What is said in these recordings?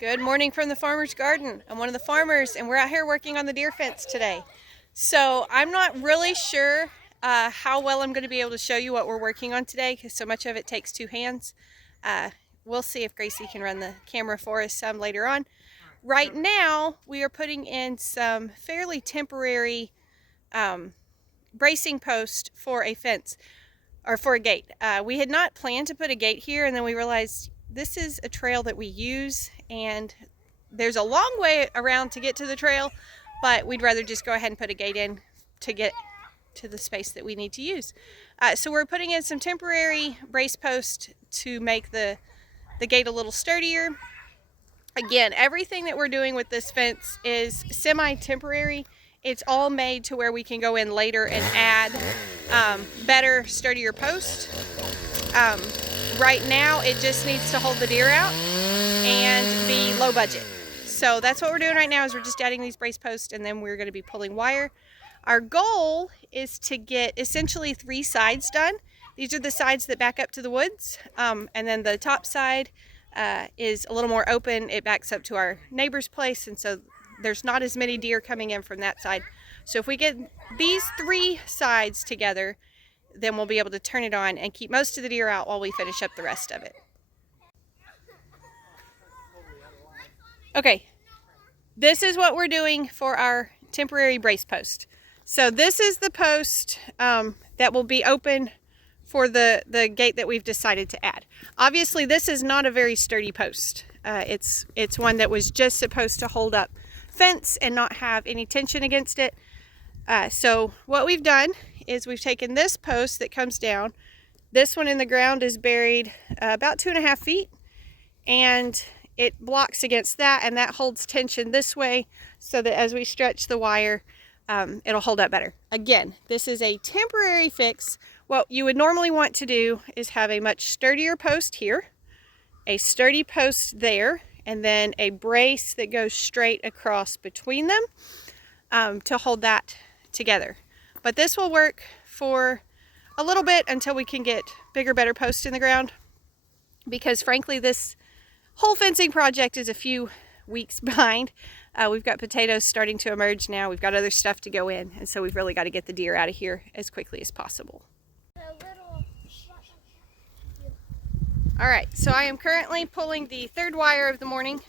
Good morning from the farmer's garden. I'm one of the farmers and we're out here working on the deer fence today. So I'm not really sure how well I'm going to be able to show you what we're working on today because so much of it takes two hands. We'll see if Gracie can run the camera for us some later on. Right now we are putting in some fairly temporary bracing post for a fence or for a gate. We had not planned to put a gate here, and then we realized this is a trail that we use and there's a long way around to get to the trail, but we'd rather just go ahead and put a gate in to get to the space that we need to use. So we're putting in some temporary brace posts to make the gate a little sturdier. Again, everything that we're doing with this fence is semi-temporary. It's all made to where we can go in later and add better, sturdier posts. Right now, it just needs to hold the deer out and be low budget. So that's what we're doing right now, is we're just adding these brace posts and then we're going to be pulling wire. Our goal is to get essentially 3 sides done. These are the sides that back up to the woods, and then the top side is a little more open. It backs up to our neighbor's place, and so there's not as many deer coming in from that side. So if we get these 3 sides together, then we'll be able to turn it on and keep most of the deer out while we finish up the rest of it. Okay, this is what we're doing for our temporary brace post. So this is the post that will be open for the gate that we've decided to add. Obviously, this is not a very sturdy post. It's one that was just supposed to hold up fence and not have any tension against it. So what we've done is we've taken this post that comes down. This one in the ground is buried about 2.5 feet, and it blocks against that, and that holds tension this way so that as we stretch the wire, it'll hold up better. Again, this is a temporary fix. What you would normally want to do is have a much sturdier post here, a sturdy post there, and then a brace that goes straight across between them to hold that together. But this will work for a little bit until we can get bigger, better posts in the ground, because frankly, this whole fencing project is a few weeks behind. We've got potatoes starting to emerge now. We've got other stuff to go in, and so we've really got to get the deer out of here as quickly as possible. All right, so I am currently pulling the 3rd wire of the morning.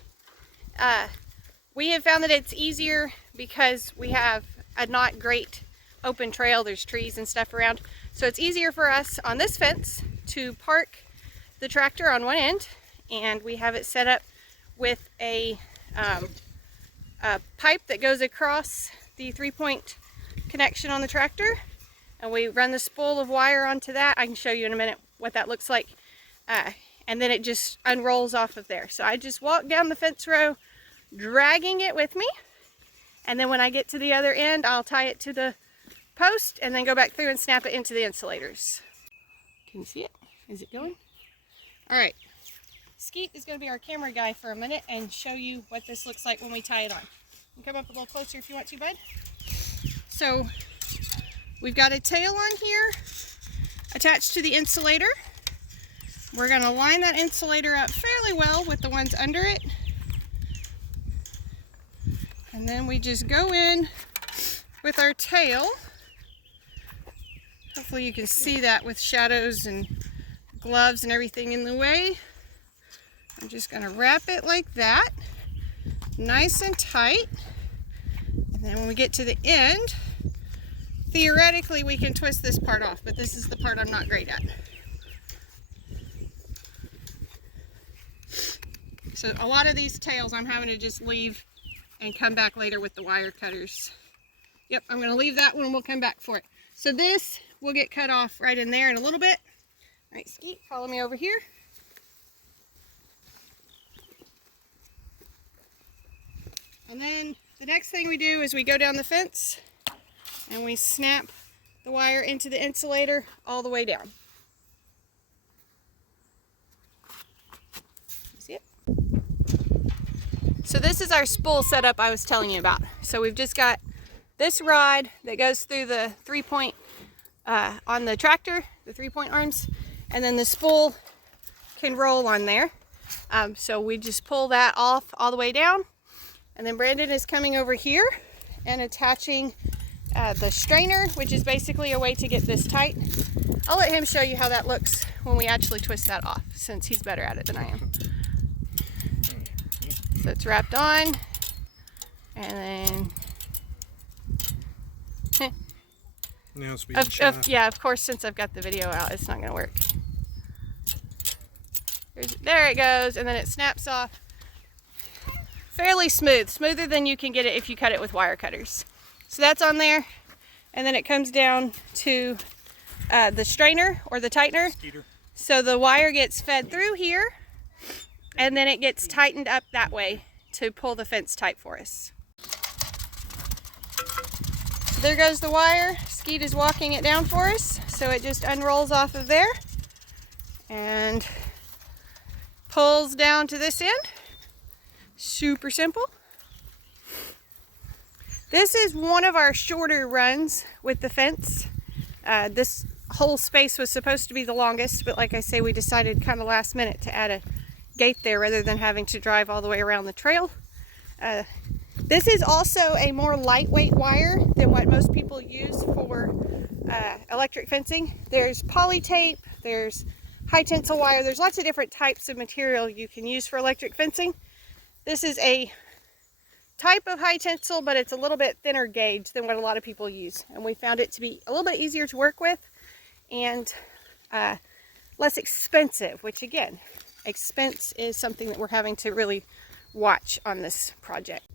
We have found that it's easier because we have a not great open trail. There's trees and stuff around. So it's easier for us on this fence to park the tractor on one end, and we have it set up with a pipe that goes across the 3-point connection on the tractor, and we run the spool of wire onto that. I can show you in a minute what that looks like. And then it just unrolls off of there. So I just walk down the fence row, dragging it with me, and then when I get to the other end, I'll tie it to the post and then go back through and snap it into the insulators. Can you see it? Is it going? All right. Skeet is going to be our camera guy for a minute and show you what this looks like when we tie it on. You can come up a little closer if you want to, bud. So we've got a tail on here attached to the insulator. We're going to line that insulator up fairly well with the ones under it. And then we just go in with our tail. Hopefully you can see that with shadows and gloves and everything in the way. I'm just going to wrap it like that, nice and tight. And then when we get to the end, theoretically we can twist this part off, but this is the part I'm not great at. So a lot of these tails I'm having to just leave and come back later with the wire cutters. Yep, I'm going to leave that one and we'll come back for it. So this will get cut off right in there in a little bit. All right, Skeet, follow me over here. And then the next thing we do is we go down the fence and we snap the wire into the insulator all the way down. See it? So this is our spool setup I was telling you about. So we've just got this rod that goes through the 3-point on the tractor, the 3-point arms, and then the spool can roll on there. So we just pull that off all the way down. And then Brandon is coming over here and attaching the strainer, which is basically a way to get this tight. I'll let him show you how that looks when we actually twist that off, since he's better at it than I am. So it's wrapped on, and then now it's being shy. yeah, of course, since I've got the video out, it's not going to work. There it goes, and then it snaps off. Fairly smooth, smoother than you can get it if you cut it with wire cutters. So that's on there, and then it comes down to the strainer or the tightener. So the wire gets fed through here, and then it gets tightened up that way to pull the fence tight for us. So there goes the wire. Skeet is walking it down for us, so it just unrolls off of there and pulls down to this end. Super simple. This is one of our shorter runs with the fence. This whole space was supposed to be the longest, but like I say, we decided kind of last minute to add a gate there rather than having to drive all the way around the trail. This is also a more lightweight wire than what most people use for electric fencing. There's poly tape, there's high tensile wire, there's lots of different types of material you can use for electric fencing. This is a type of high tensile, but it's a little bit thinner gauge than what a lot of people use. And we found it to be a little bit easier to work with and less expensive, which again, expense is something that we're having to really watch on this project.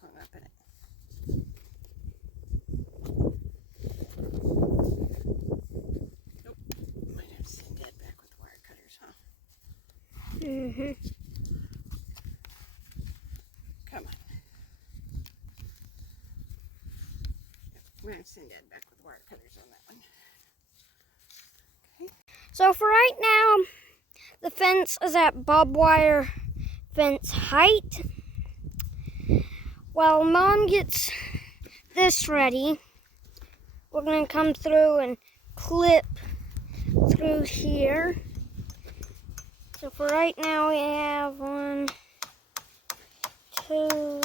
Hung up in it. Nope. Might have to send Dad back with the wire cutters, huh? Come on. We're going to send Dad back with the wire cutters on that one. Okay. So for right now, the fence is at barbed wire fence height. While Mom gets this ready, we're going to come through and clip through here. So for right now, we have 1, 2,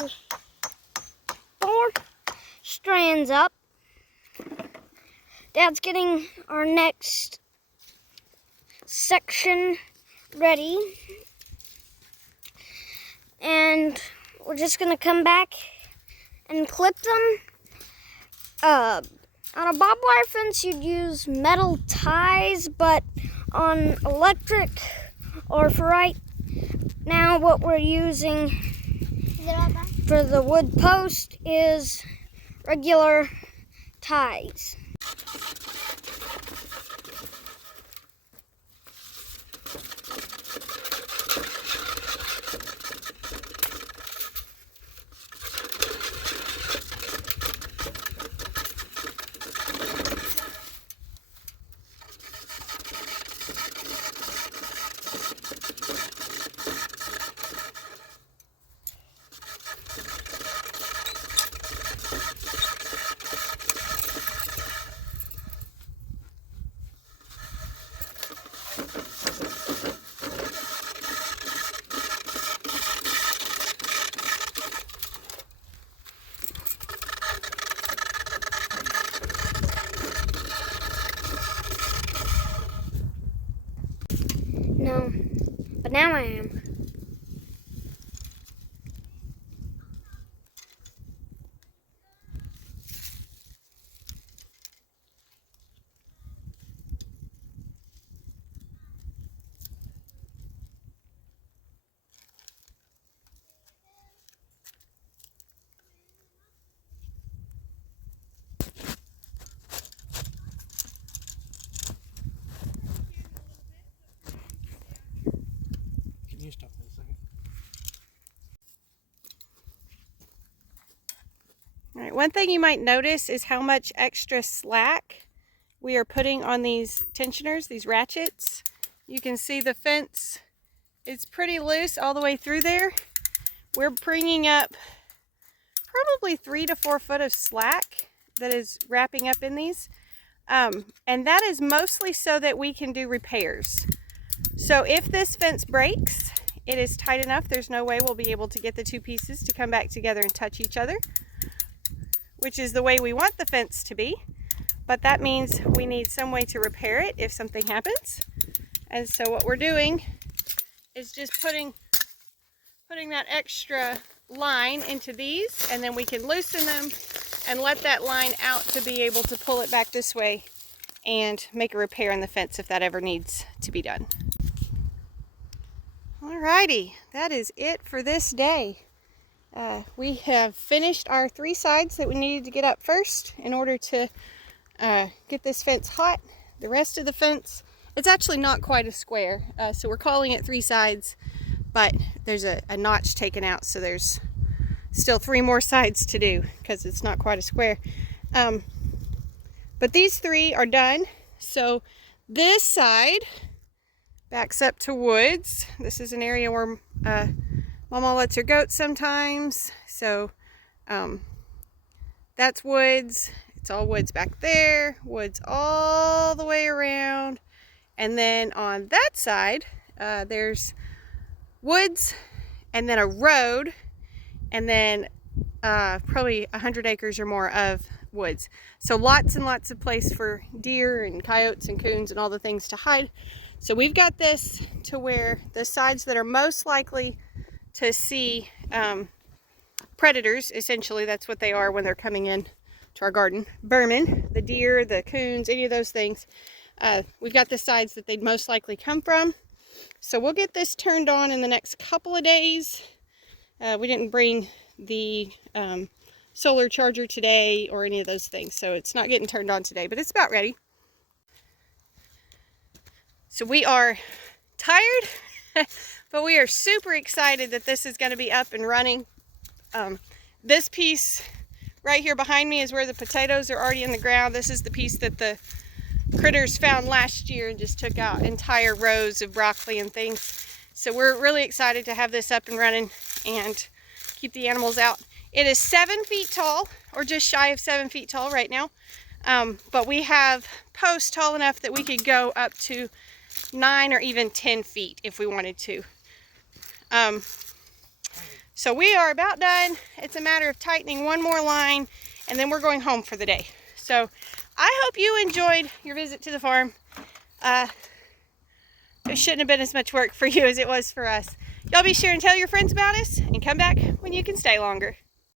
4 strands up. Dad's getting our next section ready. And we're just going to come back and clip them. On a barbed wire fence, you'd use metal ties, but on electric, or for right now, what we're using for the wood post is regular ties. All right, one thing you might notice is how much extra slack we are putting on these tensioners, these ratchets. You can see the fence is pretty loose all the way through there. We're bringing up probably 3 to 4 foot of slack that is wrapping up in these. And that is mostly so that we can do repairs. So if this fence breaks, it is tight enough, there's no way we'll be able to get the two pieces to come back together and touch each other, which is the way we want the fence to be. But that means we need some way to repair it if something happens. And so what we're doing is just putting that extra line into these, and then we can loosen them and let that line out to be able to pull it back this way and make a repair in the fence if that ever needs to be done. Alrighty, that is it for this day. We have finished our 3 sides that we needed to get up first in order to get this fence hot. The rest of the fence, it's actually not quite a square, so we're calling it 3 sides, but there's a notch taken out, so there's still 3 more sides to do because it's not quite a square. But these 3 are done. So this side backs up to woods. This is an area where Mama lets her goats sometimes. So that's woods. It's all woods back there. Woods all the way around. And then on that side, there's woods and then a road. And then probably 100 acres or more of woods. So lots and lots of place for deer and coyotes and coons and all the things to hide. So we've got this to where the sides that are most likely to see predators, essentially that's what they are when they're coming in to our garden. Vermin, the deer, the coons, any of those things. We've got the sides that they'd most likely come from. So we'll get this turned on in the next couple of days. We didn't bring the solar charger today or any of those things, so it's not getting turned on today, but it's about ready. So we are tired, but we are super excited that this is going to be up and running. This piece right here behind me is where the potatoes are already in the ground. This is the piece that the critters found last year and just took out entire rows of broccoli and things. So we're really excited to have this up and running and keep the animals out. It is 7 feet tall, or just shy of 7 feet tall right now. But we have posts tall enough that we could go up to 9 or even 10 feet if we wanted to. So we are about done. It's a matter of tightening one more line, and then we're going home for the day. So I hope you enjoyed your visit to the farm. It shouldn't have been as much work for you as it was for us. Y'all be sure and tell your friends about us, and come back when you can stay longer.